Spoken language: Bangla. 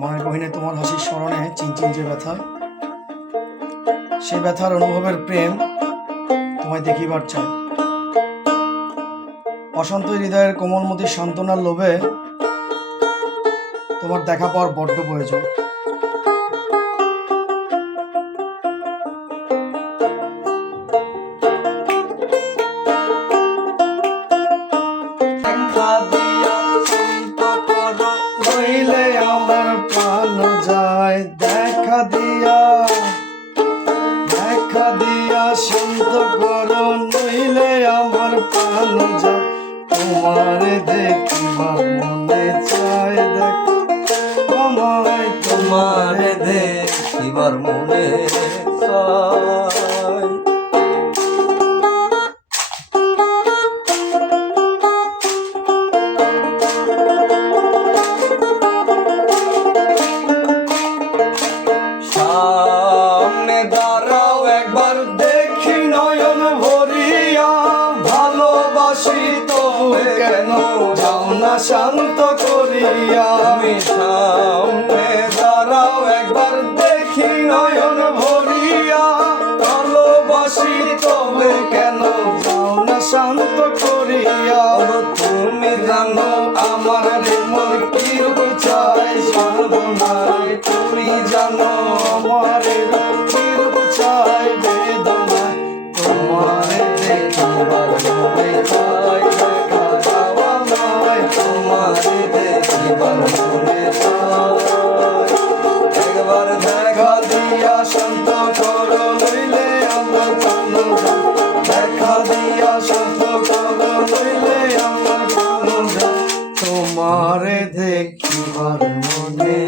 মায়ের গহীনে তোমার হাসির স্মরণে চিনচিন যে ব্যথা, সেই ব্যথার অনুভবের প্রেম তোমায় দেখিবার চাই। অশান্ত হৃদয়ের কোমলমতি সান্ত্বনার লোভে তোমার দেখা পাওয়ার বড্ড প্রয়োজন। আমার প্রাণ যায় দেখা দিয়া শান্ত করো, নইলে আমার প্রাণ যায় তোমার দেখিবার মনে চায়। আমায় তোমার দেখিবার মনে চায়। সামনে দাঁড়াও একবার দেখি নয়ন ভরিয়া, ভালোবাসি তবে কেন যাও না শান্ত করিয়া। আমি সামনে দাঁড়াও একবার দেখি নয়ন ভরিয়া, ভালোবাসি তবে কেন যাও না শান্ত করিয়া। তুমি জানো আমার মন কিরূপ চাই সর্বনায়, তুমি জানো আমার কিরূপ চাই বেদনায়। তোমার দেখিবার মনে চাই, দেখা দাও আমায় তোমার দেখিবার মনে চাই। একবার দেখা দিয়া শান্ত করো, নইলে আমার প্রাণ যায়। দেখা দিয়া শান্ত করো, নইলে আমার প্রাণ যায়। তোমার দেখিবার মনে